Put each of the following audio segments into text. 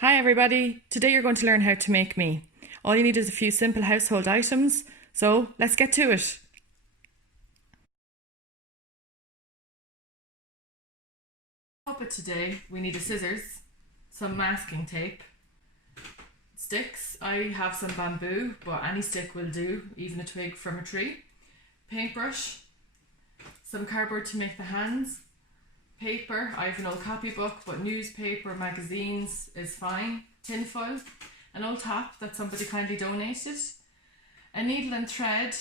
Hi everybody, today you're going to learn how to make me. All you need is a few simple household items, so let's get to it. Puppet today, we need a scissors, some masking tape, sticks. I have some bamboo, but any stick will do, even a twig from a tree. Paintbrush, some cardboard to make the hands, paper. I have an old copybook, but newspaper, magazines is fine. Tinfoil, an old top that somebody kindly donated, a needle and thread,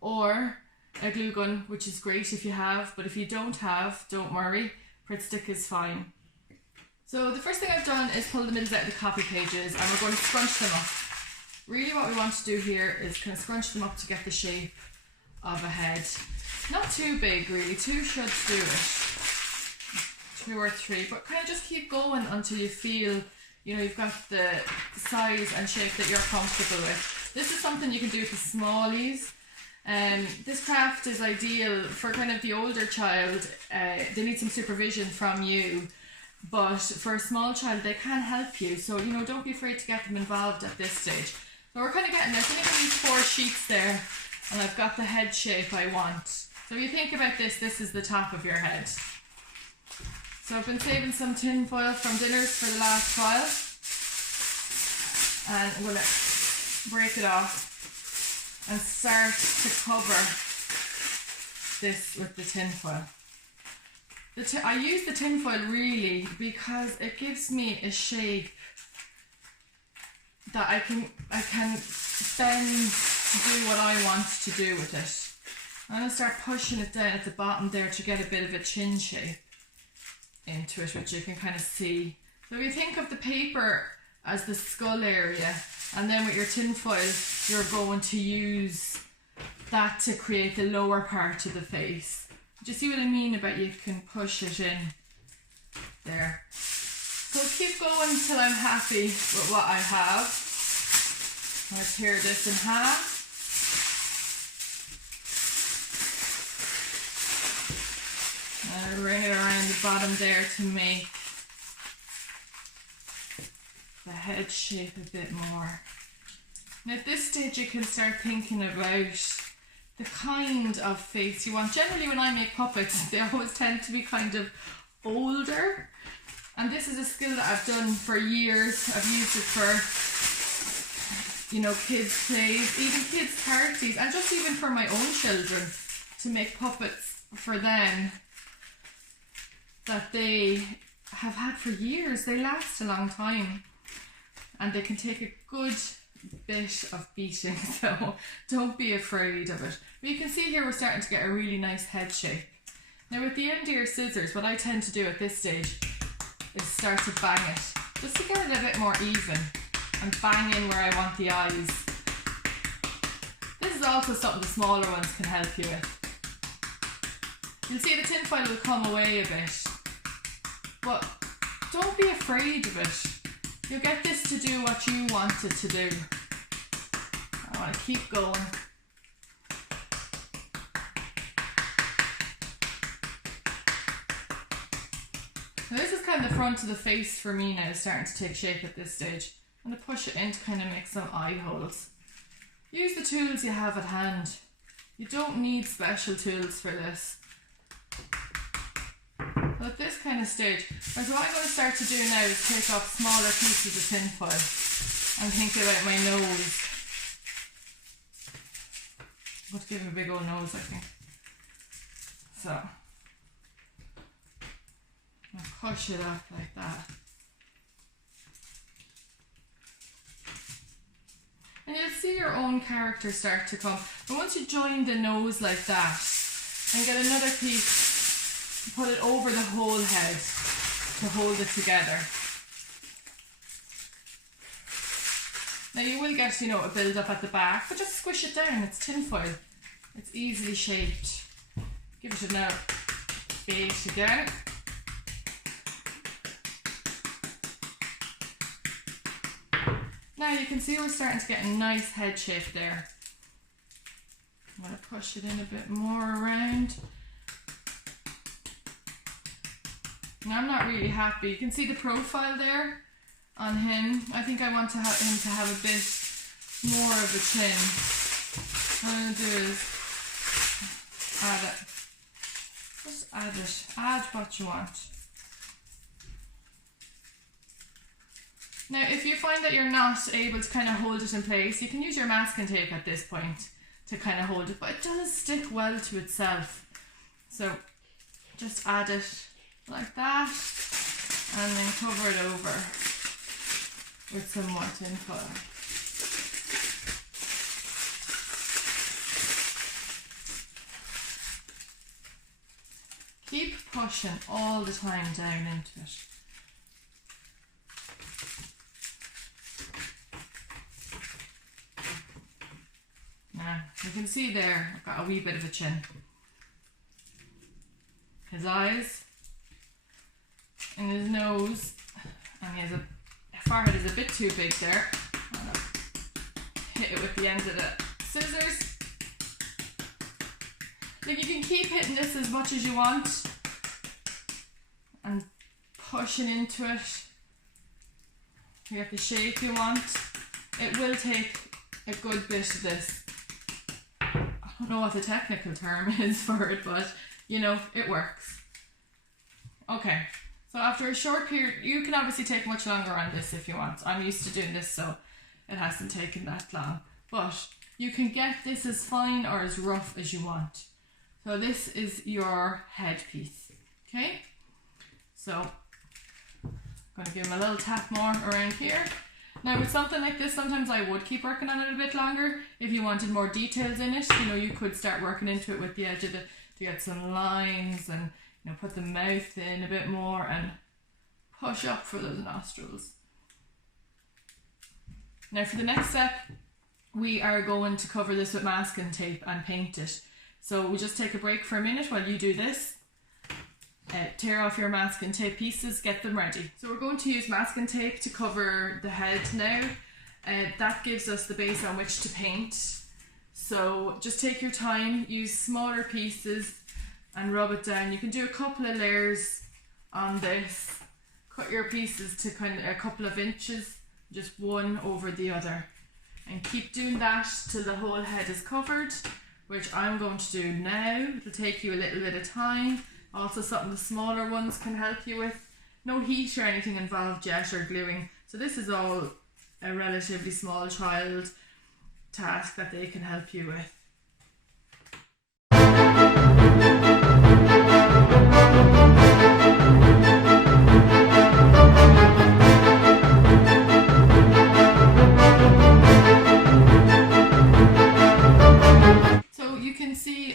or a glue gun, which is great if you have, but if you don't have, don't worry, Pritt stick is fine. So the first thing I've done is pull the middles out of the copy pages, and we're going to scrunch them up. Really what we want to do here is kind of scrunch them up to get the shape of a head. Not too big really, two should do it. 2 or 3, but kind of just keep going until you feel, you know, you've got the size and shape that you're comfortable with. This is something you can do with the smallies. This craft is ideal for kind of the older child. They need some supervision from you, but for a small child they can help you, so you know, don't be afraid to get them involved at this stage. So we're kind of getting, I think I need 4 sheets there, and I've got the head shape I want. So if you think about this is the top of your head. So I've been saving some tin foil from dinners for the last while, and I'm going to break it off and start to cover this with the tin foil. I use the tin foil really because it gives me a shape that I can then do what I want to do with it. I'm going to start pushing it down at the bottom there to get a bit of a chin shape into it, which you can kind of see. So if you think of the paper as the skull area, and then with your tin foil you're going to use that to create the lower part of the face. Do you see what I mean about you can push it in there? So keep going until I'm happy with what I have. I'll tear this in half. Ring it around the bottom there to make the head shape a bit more. Now at this stage you can start thinking about the kind of face you want. Generally when I make puppets they always tend to be kind of older, and this is a skill that I've done for years. I've used it for, you know, kids plays, even kids parties, and just even for my own children, to make puppets for them that they have had for years. They last a long time and they can take a good bit of beating, so don't be afraid of it. But you can see here we're starting to get a really nice head shape. Now with the end of your scissors, what I tend to do at this stage is start to bang it, just to get it a bit more even, and bang in where I want the eyes. This is also something the smaller ones can help you with. You'll see the tin foil will come away a bit, but don't be afraid of it. You'll get this to do what you want it to do. I want to keep going. Now this is kind of the front of the face for me now, starting to take shape at this stage. I'm going to push it in to kind of make some eye holes. Use the tools you have at hand. You don't need special tools for this. At this kind of stage, so what I'm going to start to do now is take off smaller pieces of tin foil and think about my nose. I'm going to give him a big old nose, I think. So, I'll push it up like that. And you'll see your own character start to come. But once you join the nose like that, and get another piece, put it over the whole head to hold it together. Now you will get, you know, a build up at the back, but just squish it down. It's tin foil. It's easily shaped. Give it another base again. Now you can see we're starting to get a nice head shape there. I'm going to push it in a bit more around. Now I'm not really happy. You can see the profile there on him. I think I want him to have a bit more of a chin. What I'm going to do is add it. Just add it. Add what you want. Now, if you find that you're not able to kind of hold it in place, you can use your masking tape at this point to kind of hold it, but it does stick well to itself. So just add it like that and then cover it over with some more tinfoil. Keep pushing all the time down into it. Now, you can see there, I've got a wee bit of a chin. His eyes and his nose, and his forehead is a bit too big there. I'm gonna hit it with the end of the scissors. Like, you can keep hitting this as much as you want and pushing into it. You get the shape you want. It will take a good bit of this. I don't know what the technical term is for it, but you know, it works. Okay, so after a short period, you can obviously take much longer on this if you want. I'm used to doing this, so it hasn't taken that long. But you can get this as fine or as rough as you want. So this is your headpiece, okay? So I'm going to give him a little tap more around here. Now with something like this, sometimes I would keep working on it a bit longer. If you wanted more details in it, you know, you could start working into it with the edge of it to get some lines and, you know, put the mouth in a bit more and push up for those nostrils. Now for the next step, we are going to cover this with masking tape and paint it. So we'll just take a break for a minute while you do this. Tear off your masking tape pieces, get them ready. So we're going to use masking tape to cover the head now. That gives us the base on which to paint. So just take your time, use smaller pieces and rub it down. You can do a couple of layers on this. Cut your pieces to kind of a couple of inches, just one over the other. And keep doing that till the whole head is covered, which I'm going to do now. It'll take you a little bit of time. Also something the smaller ones can help you with. No heat or anything involved yet or gluing. So this is all a relatively small child task that they can help you with.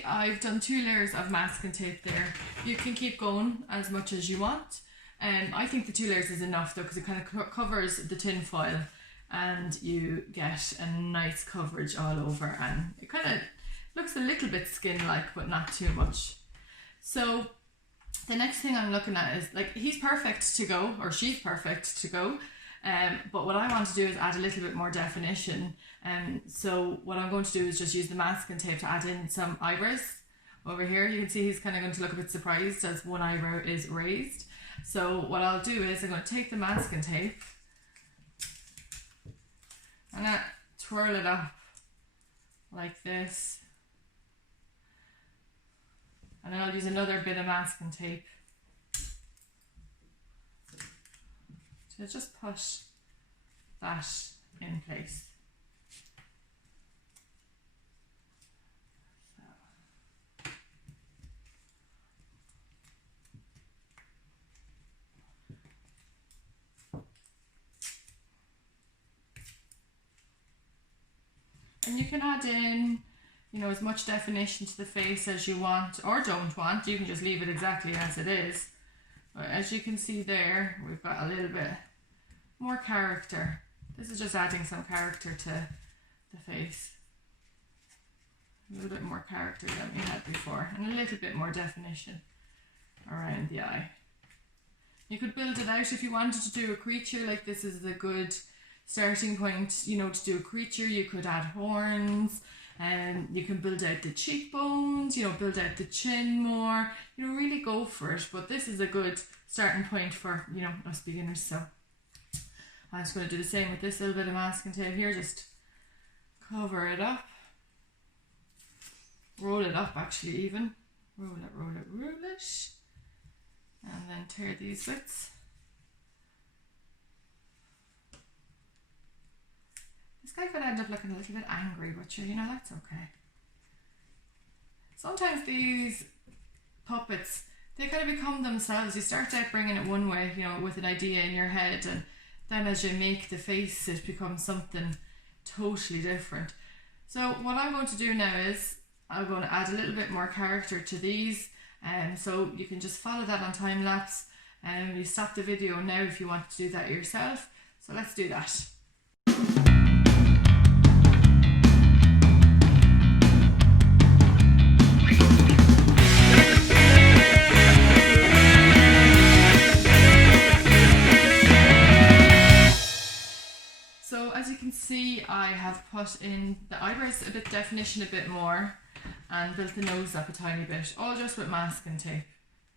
I've done 2 layers of masking tape there. You can keep going as much as you want. I think the 2 layers is enough though, because it kind of covers the tin foil and you get a nice coverage all over, and it kind of looks a little bit skin-like but not too much. So the next thing I'm looking at is, like, he's perfect to go, or she's perfect to go. But what I want to do is add a little bit more definition. So what I'm going to do is just use the masking tape to add in some eyebrows. Over here you can see he's kind of going to look a bit surprised as one eyebrow is raised. So what I'll do is I'm going to take the masking tape and twirl it up like this. And then I'll use another bit of masking tape to just push that in place. And you can add in, you know, as much definition to the face as you want or don't want. You can just leave it exactly as it is. But as you can see there, we've got a little bit more character. This is just adding some character to the face. A little bit more character than we had before, and a little bit more definition around the eye. You could build it out if you wanted to do a creature. Like, this is a good starting point, you know, to do a creature. You could add horns, and you can build out the cheekbones, you know, build out the chin more, you know, really go for it. But this is a good starting point for, you know, us beginners. So I'm just going to do the same with this little bit of masking tape here. Just cover it up. Roll it up actually even. Roll it, roll it, roll it. And then tear these bits. This guy could end up looking a little bit angry, but sure, you know, that's okay. Sometimes these puppets, they kind of become themselves. You start out bringing it one way, you know, with an idea in your head, and then as you make the face, it becomes something totally different. So what I'm going to do now is I'm going to add a little bit more character to these, and so you can just follow that on time lapse, and you stop the video now if you want to do that yourself. So let's do that. So as you can see, I have put in the eyebrows a bit definition a bit more and built the nose up a tiny bit, all just with masking tape.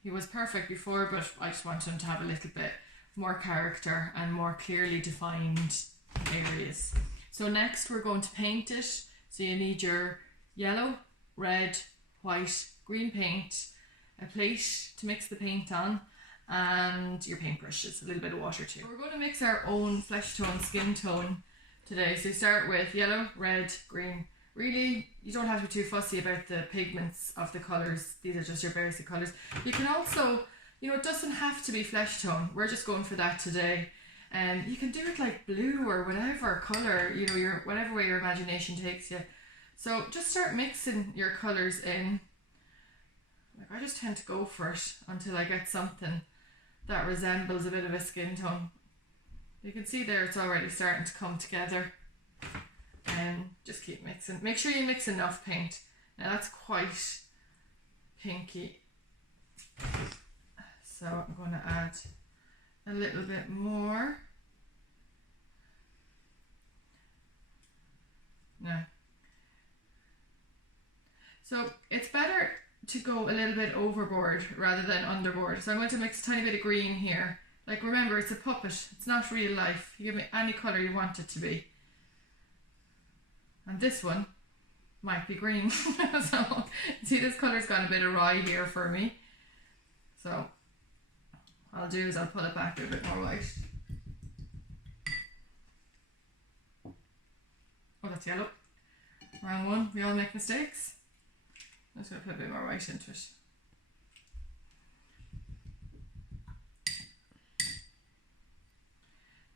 He was perfect before, but I just want him to have a little bit more character and more clearly defined areas. So next we're going to paint it. So you need your yellow, red, white, green paint, a plate to mix the paint on, and your paintbrushes, a little bit of water too. We're going to mix our own flesh tone, skin tone today. So you start with yellow, red, green. Really, you don't have to be too fussy about the pigments of the colours. These are just your basic colours. You can also, you know, it doesn't have to be flesh tone. We're just going for that today. And you can do it like blue or whatever colour, you know, whatever way your imagination takes you. So just start mixing your colours in. Like, I just tend to go for it until I get something that resembles a bit of a skin tone. You can see there it's already starting to come together. And just keep mixing. Make sure you mix enough paint. Now that's quite pinky. So I'm going to add a little bit more. Now, so it's better to go a little bit overboard rather than underboard. So I'm going to mix a tiny bit of green here. Like, remember, it's a puppet. It's not real life. You give me any colour you want it to be. And this one might be green. So, see, this colour's got a bit awry here for me. So, what I'll do is I'll pull it back a bit more white. Oh, that's yellow. Wrong one. We all make mistakes. I'm just going to put a bit more white into it.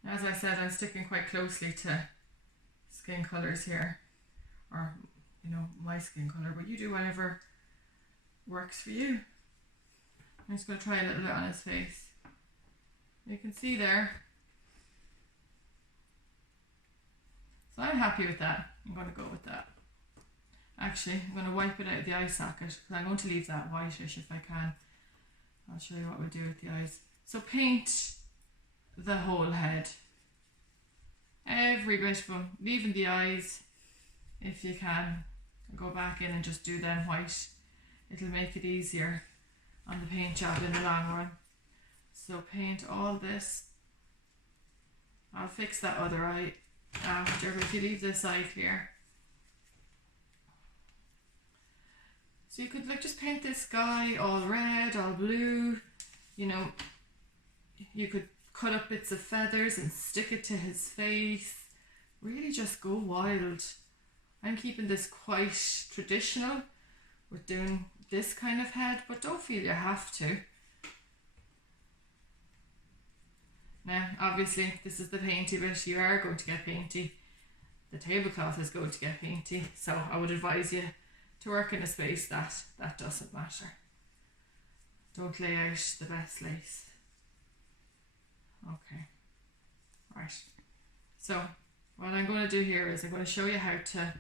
As I said, I'm sticking quite closely to skin colours here, or, you know, my skin colour, but you do whatever works for you. I'm just going to try a little bit on his face. You can see there. So I'm happy with that. I'm going to go with that. Actually, I'm going to wipe it out of the eye socket because I'm going to leave that whitish if I can. I'll show you what we'll do with the eyes. So paint the whole head. Every bit of them, leaving the eyes if you can. Go back in and just do them white. It'll make it easier on the paint job in the long run. So paint all this. I'll fix that other eye after, but if you leave this eye clear. So you could like just paint this guy all red, all blue, you know. You could cut up bits of feathers and stick it to his face. Really just go wild. I'm keeping this quite traditional with doing this kind of head, but don't feel you have to. Now, obviously, this is the painty bit. You are going to get painty. The tablecloth is going to get painty, so I would advise you to work in a space that doesn't matter. Don't lay out the best lace. Okay, right. So what I'm going to do here is I'm going to show you how to.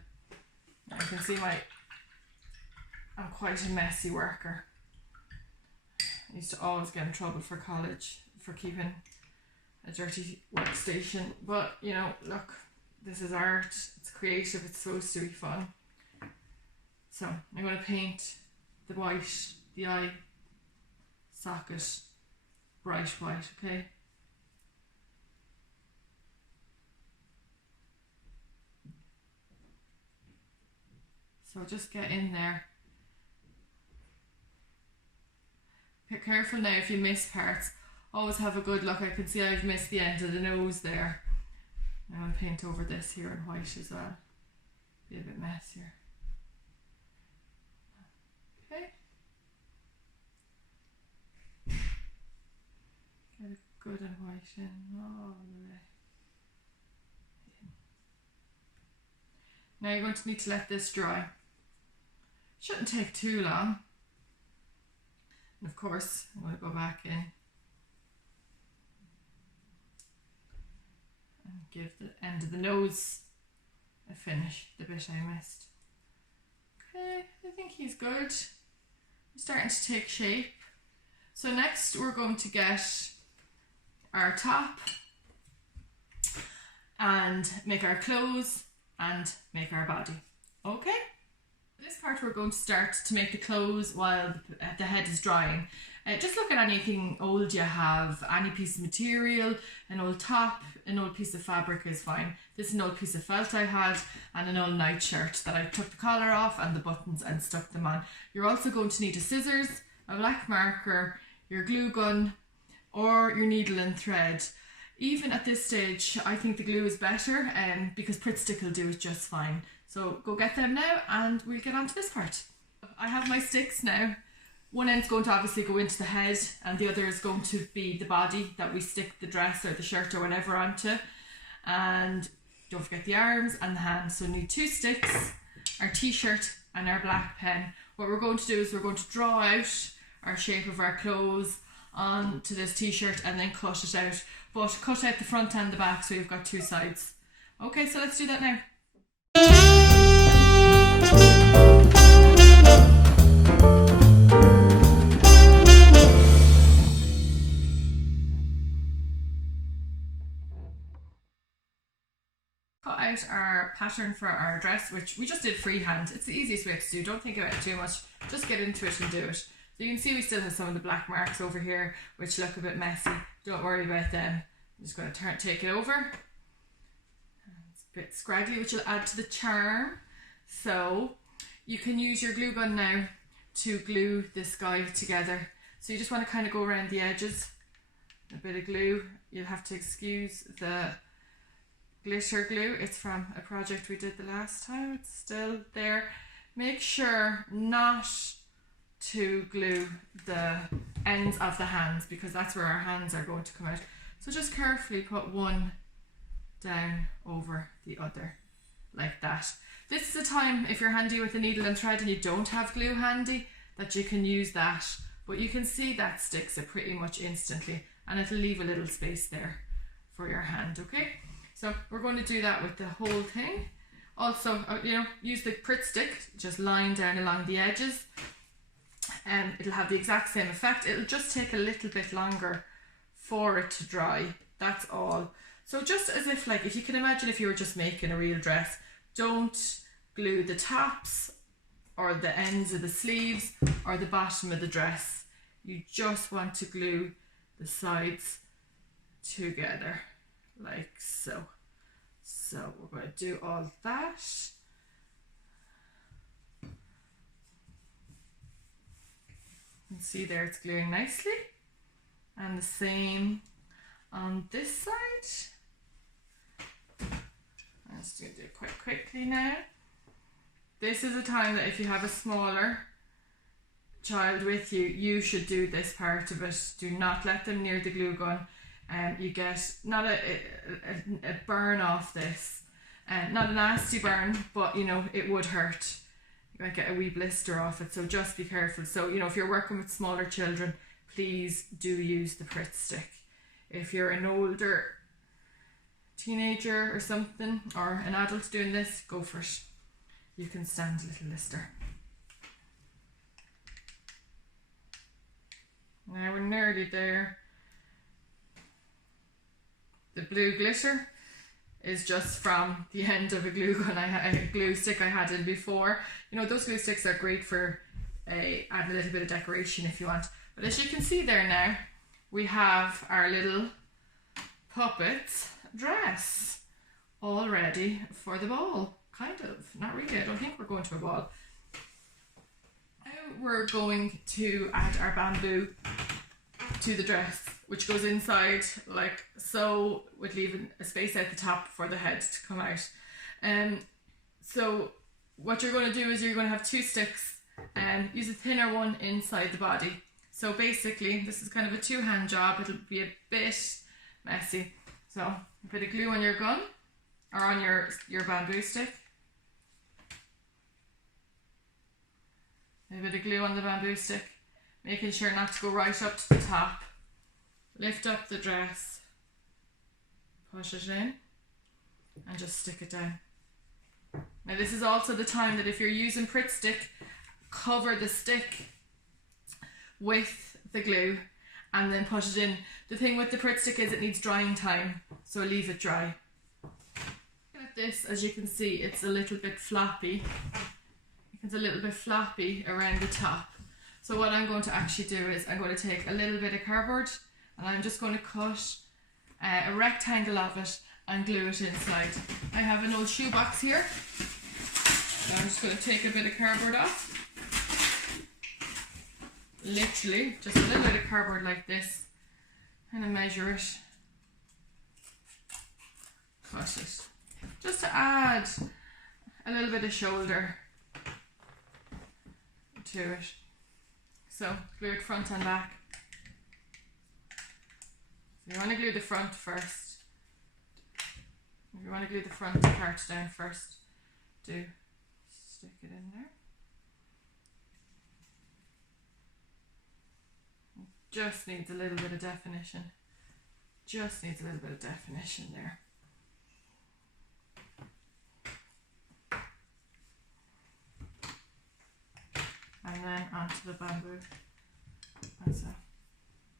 You can see I'm quite a messy worker. I used to always get in trouble for college for keeping a dirty workstation, but you know, look, this is art, it's creative, it's supposed to be fun. So I'm going to paint the white, the eye socket bright white, okay? So just get in there. Be careful now if you miss parts. Always have a good look. I can see I've missed the end of the nose there. I'm going to paint over this here in white as well. Be a bit messier. Okay. Get it good and white in all the way. Now you're going to need to let this dry. Shouldn't take too long. And of course, I'm going to go back in and give the end of the nose a finish, the bit I missed. Okay, I think he's good. He's starting to take shape. So next we're going to get our top and make our clothes and make our body. Okay? This part we're going to start to make the clothes while the head is drying. Just look at anything old you have, any piece of material, an old top, an old piece of fabric is fine. This is an old piece of felt I had and an old nightshirt that I took the collar off and the buttons and stuck them on. You're also going to need a scissors, a black marker, your glue gun or your needle and thread. Even at this stage I think the glue is better because Pritt stick will do it just fine. So go get them now and we'll get on to this part. I have my sticks now. One end's going to obviously go into the head and the other is going to be the body that we stick the dress or the shirt or whatever onto. And don't forget the arms and the hands. So we need 2 sticks, our t-shirt and our black pen. What we're going to do is we're going to draw out our shape of our clothes onto this t-shirt and then cut it out. But cut out the front and the back so you've got 2 sides. Okay, so let's do that now. Cut out our pattern for our dress, which we just did freehand. It's the easiest way to do. Don't think about it too much. Just get into it and do it. So you can see we still have some of the black marks over here, which look a bit messy. Don't worry about them. I'm just going to take it over. It's a bit scraggly, which will add to the charm. So you can use your glue gun now to glue this guy together. So you just want to kind of go around the edges. A bit of glue. You'll have to excuse the glitter glue. It's from a project we did the last time. It's still there. Make sure not to glue the ends of the hands because that's where our hands are going to come out. So just carefully put one down over the other like that. This is the time, if you're handy with a needle and thread and you don't have glue handy, that you can use that. But you can see that sticks it pretty much instantly and it'll leave a little space there for your hand, okay? So we're going to do that with the whole thing. Also, use the Pritt stick, just line down along the edges. And it'll have the exact same effect. It'll just take a little bit longer for it to dry. That's all. So just as if, like, if you can imagine if you were just making a real dress, don't glue the tops or the ends of the sleeves or the bottom of the dress. You just want to glue the sides together like so. So we're going to do all that. You can see there it's gluing nicely. And the same on this side. I'm just going to do it quite quickly now. This is a time that if you have a smaller child with you, you should do this part of it. Do not let them near the glue gun. You get not a burn off this. Not a nasty burn, but it would hurt. You might get a wee blister off it, so just be careful. So if you're working with smaller children, please do use the Pritt stick. If you're an older teenager or something, or an adult doing this, go for it. You can stand a little blister. Now we're nearly there. The blue glitter is just from the end of a glue gun, a glue stick I had in before. Those glue sticks are great for adding a little bit of decoration if you want. But as you can see there now, we have our little puppet dress all ready for the ball. kind of, not really. I don't think we're going to a ball. Now we're going to add our bamboo to the dress, which goes inside like so, with leaving a space at the top for the head to come out. So what you're going to do is you're going to have 2 sticks and use a thinner one inside the body. So basically this is kind of a 2-hand job. It'll be a bit messy. So a bit of glue on your gun or on your bamboo stick. A bit of glue on the bamboo stick, making sure not to go right up to the top. Lift up the dress, push it in, and just stick it down. Now this is also the time that if you're using Pritt stick, cover the stick with the glue and then push it in. The thing with the Pritt stick is it needs drying time, so leave it dry. Look at this, as you can see, it's a little bit floppy. It's a little bit floppy around the top. So what I'm going to actually do is I'm going to take a little bit of cardboard and I'm just going to cut a rectangle of it and glue it inside. I have an old shoebox here. So I'm just going to take a bit of cardboard off. Literally, just a little bit of cardboard like this. And I measure it. Cut it. Just to add a little bit of shoulder to it. So glue it front and back. So you want to glue the front first. If you want to glue the front part down first, do stick it in there. It just needs a little bit of definition. Just needs a little bit of definition there. And then onto the bamboo. And so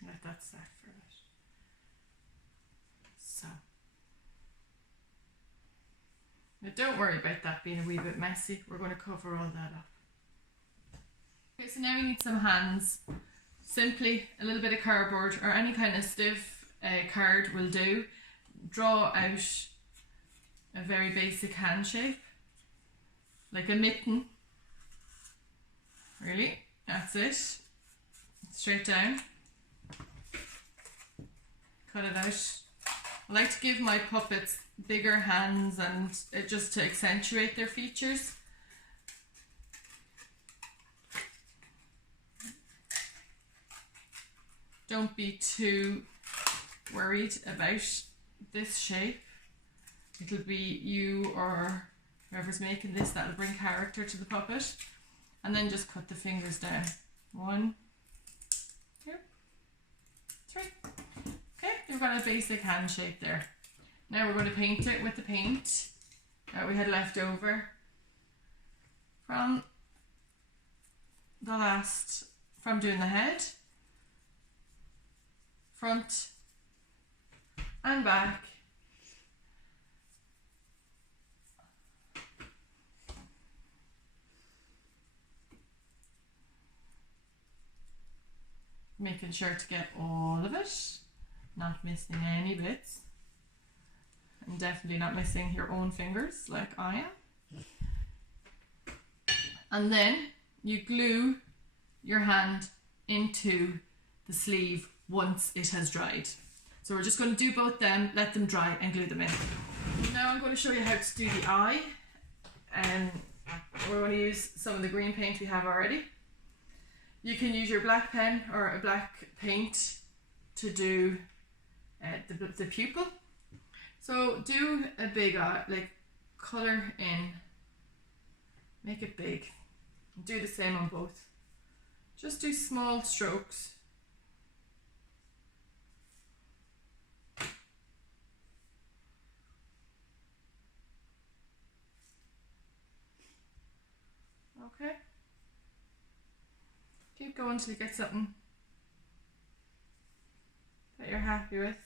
let that set for a bit. So now don't worry about that being a wee bit messy. We're going to cover all that up. Okay, so now we need some hands. Simply a little bit of cardboard or any kind of stiff card will do. Draw out a very basic hand shape, like a mitten. Really, that's it. Straight down. Cut it out. I like to give my puppets bigger hands and just to accentuate their features. Don't be too worried about this shape. It'll be you or whoever's making this that'll bring character to the puppet. And then just cut the fingers down. 1, 2, 3. Okay, you've got a basic hand shape there. Now we're going to paint it with the paint that we had left over from from doing the head, front and back. Making sure to get all of it, not missing any bits, and definitely not missing your own fingers like I am. And then you glue your hand into the sleeve once it has dried. So we're just going to do both them, let them dry and glue them in. Now I'm going to show you how to do the eye, and we're going to use some of the green paint we have already. You can use your black pen or a black paint to do the pupil. So do a big eye, like colour in, make it big. Do the same on both. Just do small strokes. Okay. Keep going until you get something that you're happy with.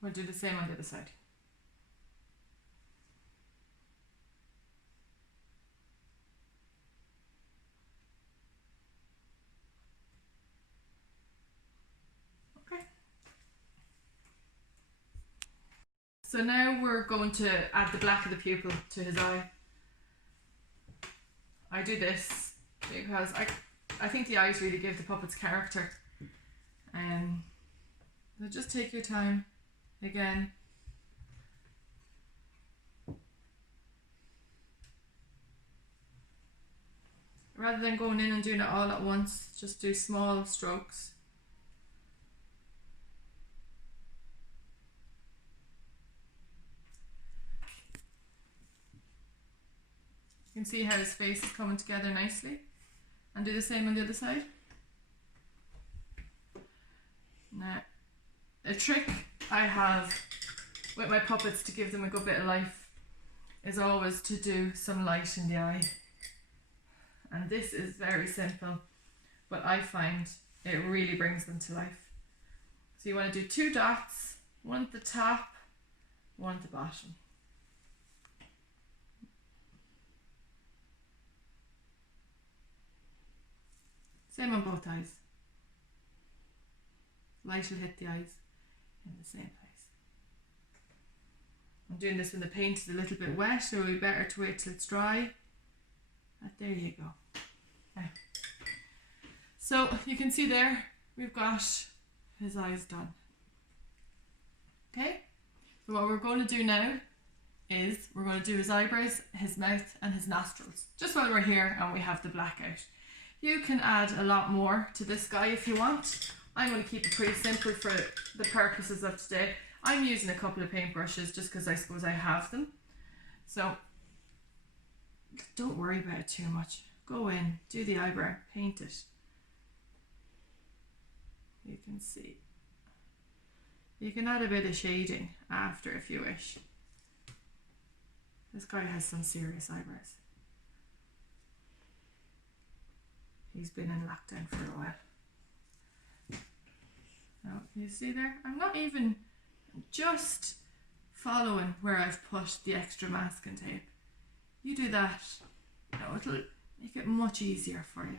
We'll do the same on the other side. Okay, So now we're going to add the black of the pupil to his eye. I do this because I think the eyes really give the puppets character. So just take your time again. Rather than going in and doing it all at once, just do small strokes. You can see how his face is coming together nicely. And do the same on the other side. Now, a trick I have with my puppets to give them a good bit of life is always to do some light in the eye. And this is very simple, but I find it really brings them to life. So you want to do 2 dots, one at the top, one at the bottom. Same on both eyes. Light will hit the eyes in the same place. I'm doing this when the paint is a little bit wet, so it will be better to wait till it's dry. And there you go. Now, so you can see there, we've got his eyes done. Okay, so what we're going to do now is we're going to do his eyebrows, his mouth and his nostrils, just while we're here and we have the black out. You can add a lot more to this guy if you want. I'm going to keep it pretty simple for the purposes of today. I'm using a couple of paintbrushes just because I suppose I have them. So don't worry about it too much. Go in, do the eyebrow, paint it. You can see. You can add a bit of shading after if you wish. This guy has some serious eyebrows. He's been in lockdown for a while. Now, you see there? I'm not even just following where I've put the extra masking tape. You do that, you know, it'll make it much easier for you.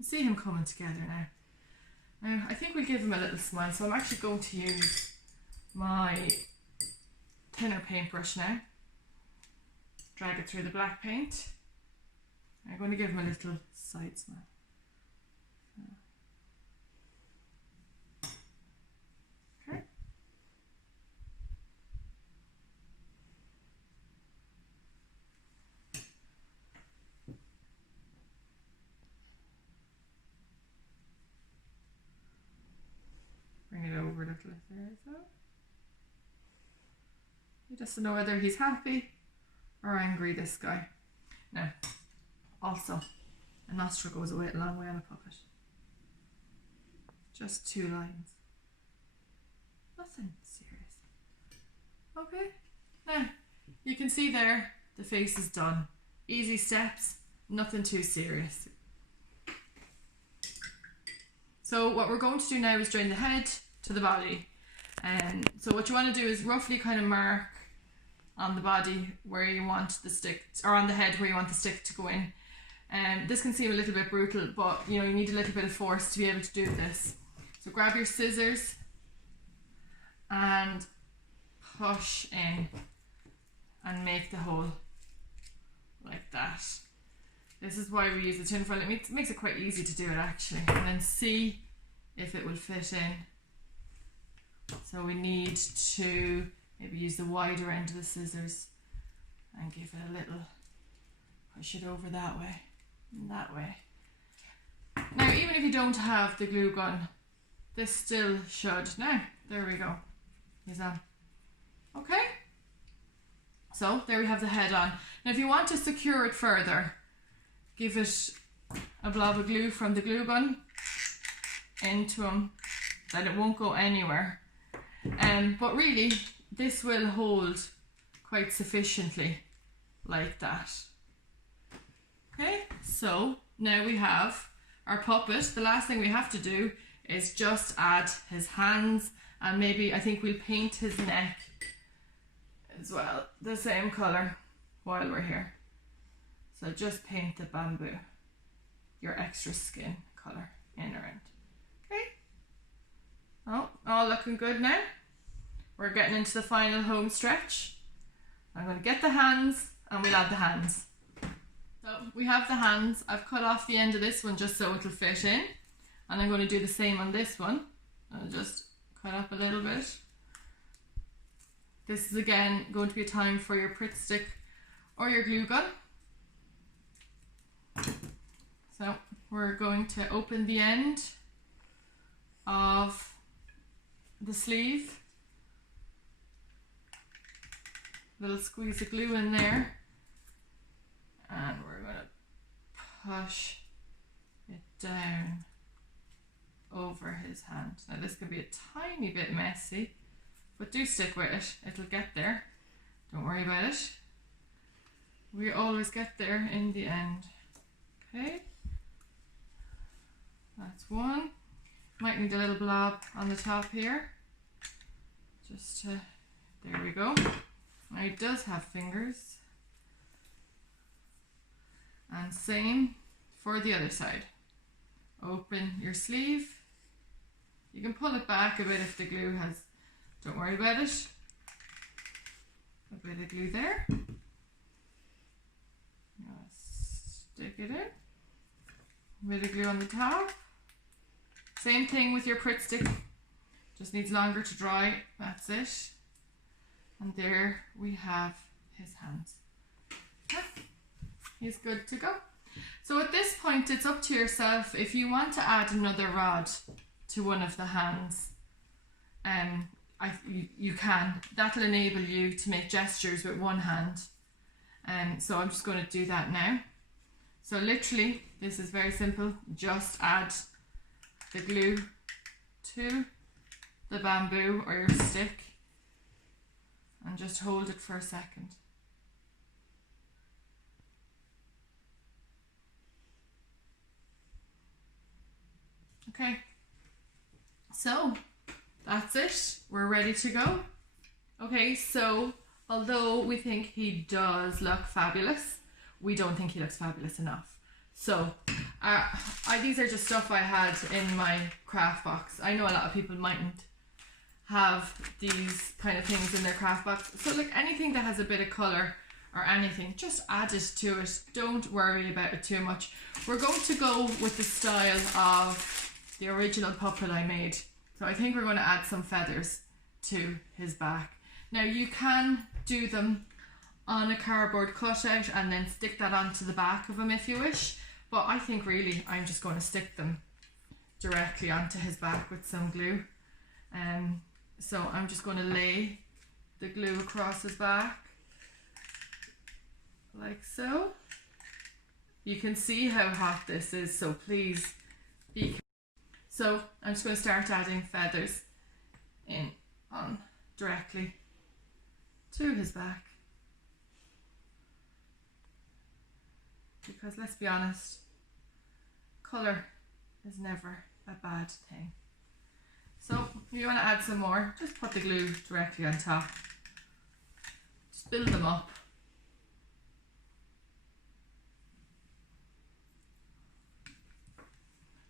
You see him coming together now. Now, I think we'll give him a little smile, so I'm actually going to use my thinner paintbrush now. Drag it through the black paint. I'm going to give him a little side smile. Okay. Bring it over a little bit there as well. He doesn't know whether he's happy or angry, this guy. Now, also, a nostril goes a long way on a puppet. Just 2 lines. Nothing serious. Okay, now you can see there the face is done. Easy steps, nothing too serious. So what we're going to do now is join the head to the body. So what you want to do is roughly kind of mark on the body where you want the stick, or on the head where you want the stick to go in. This can seem a little bit brutal, but you know, you need a little bit of force to be able to do this. So grab your scissors and push in and make the hole like that. This is why we use the tinfoil. It makes it quite easy to do it actually, and then see if it will fit in. So we need to maybe use the wider end of the scissors and give it a little push it over that way and that way. Now, even if you don't have the glue gun, this still should. Now, there we go. He's on. Okay. So there we have the head on. Now, if you want to secure it further, give it a blob of glue from the glue gun into him, that it won't go anywhere. But really, this will hold quite sufficiently like that. Okay, so now we have our puppet. The last thing we have to do is just add his hands, and maybe I think we'll paint his neck as well, the same colour while we're here. So just paint the bamboo, your extra skin colour in around. Okay, oh, all looking good now. we're getting into the final home stretch. I'm going to get the hands and we'll add the hands. So we have the hands. I've cut off the end of this one just so it'll fit in. And I'm going to do the same on this one. I'll just cut up a little bit. This is again going to be a time for your Pritt stick or your glue gun. So we're going to open the end of the sleeve. Little squeeze of glue in there. And we're going to push it down over his hand. Now this could be a tiny bit messy, but do stick with it. It'll get there. Don't worry about it. We always get there in the end. Okay. That's one. Might need a little blob on the top here. Just to, there we go. Now it does have fingers. And same for the other side. Open your sleeve. You can pull it back a bit if the glue has, don't worry about it. A bit of glue there. Stick it in. A bit of glue on the top. Same thing with your Pritt stick. Just needs longer to dry. That's it. And there we have his hands. He's good to go. So at this point, it's up to yourself. If you want to add another rod to one of the hands, you can. That'll enable you to make gestures with one hand. So I'm just going to do that now. So literally, this is very simple. Just add the glue to the bamboo or your stick and just hold it for a second. Okay, so that's it. We're ready to go. Okay, so although we think he does look fabulous, we don't think he looks fabulous enough. So these are just stuff I had in my craft box. I know a lot of people mightn't have these kind of things in their craft box. So look, anything that has a bit of colour or anything, just add it to it. Don't worry about it too much. We're going to go with the style of the original puppet I made. So I think we're going to add some feathers to his back. Now you can do them on a cardboard cutout and then stick that onto the back of him if you wish. But I think really I'm just going to stick them directly onto his back with some glue. So I'm just going to lay the glue across his back like so. You can see how hot this is, so please be careful. So I'm just going to start adding feathers in on directly to his back. Because let's be honest, colour is never a bad thing. So if you want to add some more, just put the glue directly on top. Just build them up.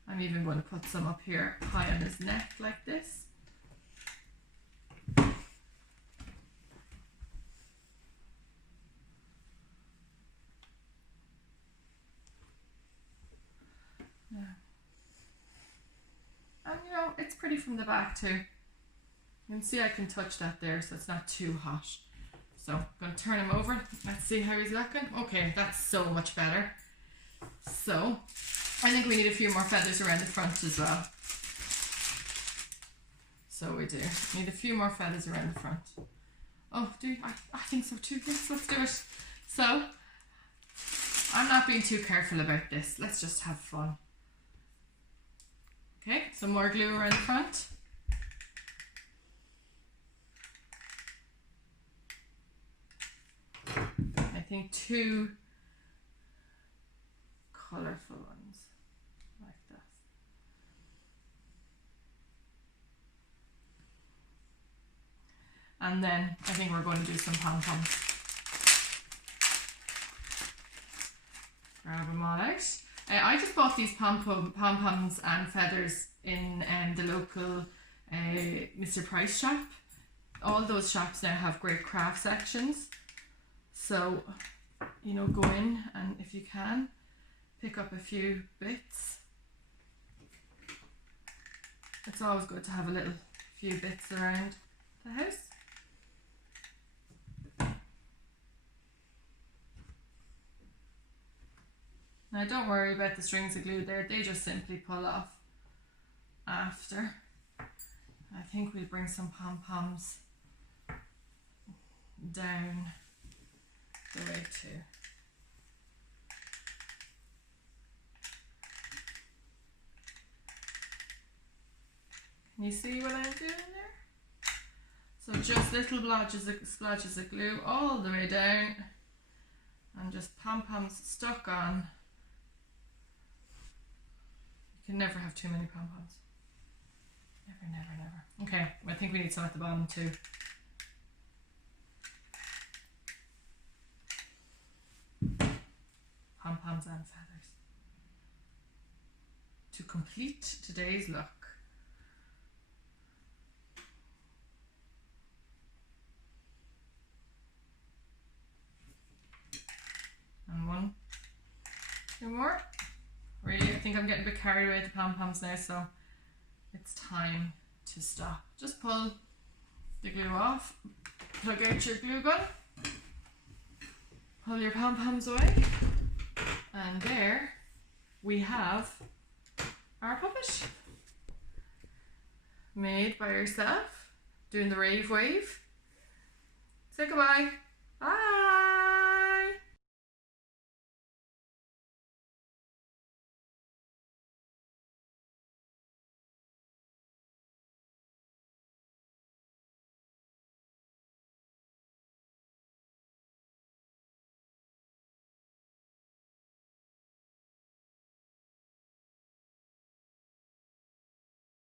I'm even going to put some up here high on his neck like this. Yeah. And you know, it's pretty from the back too. You can see I can touch that there, so it's not too hot. So I'm going to turn him over. Let's see how he's looking. Okay, that's so much better. So I think we need a few more feathers around the front as well. So we do. Need a few more feathers around the front. Oh, do you? I think so too. Yes, let's do it. So I'm not being too careful about this. Let's just have fun. Okay, some more glue around the front. I think 2 colourful ones like that. And then I think we're going to do some pom-poms. Grab them all out. I just bought these pom-poms and feathers in the local Mr. Price shop. all those shops now have great craft sections. So, you know, go in and if you can, pick up a few bits. It's always good to have a few bits around the house. Now don't worry about the strings of glue there, they just simply pull off after. I think we'll bring some pom-poms down the way too. Can you see what I'm doing there? So just little splodges of glue all the way down and just pom-poms stuck on. You can never have too many pom-poms. Never, never, never. Okay, I think we need some at the bottom too. Pom-poms and feathers. To complete today's look. And one, two more. Really, I think I'm getting a bit carried away with the pom-poms now, so it's time to stop. Just pull the glue off, plug out your glue gun, pull your pom-poms away, and there we have our puppet. Made by yourself, doing the rave wave. Say goodbye. Bye.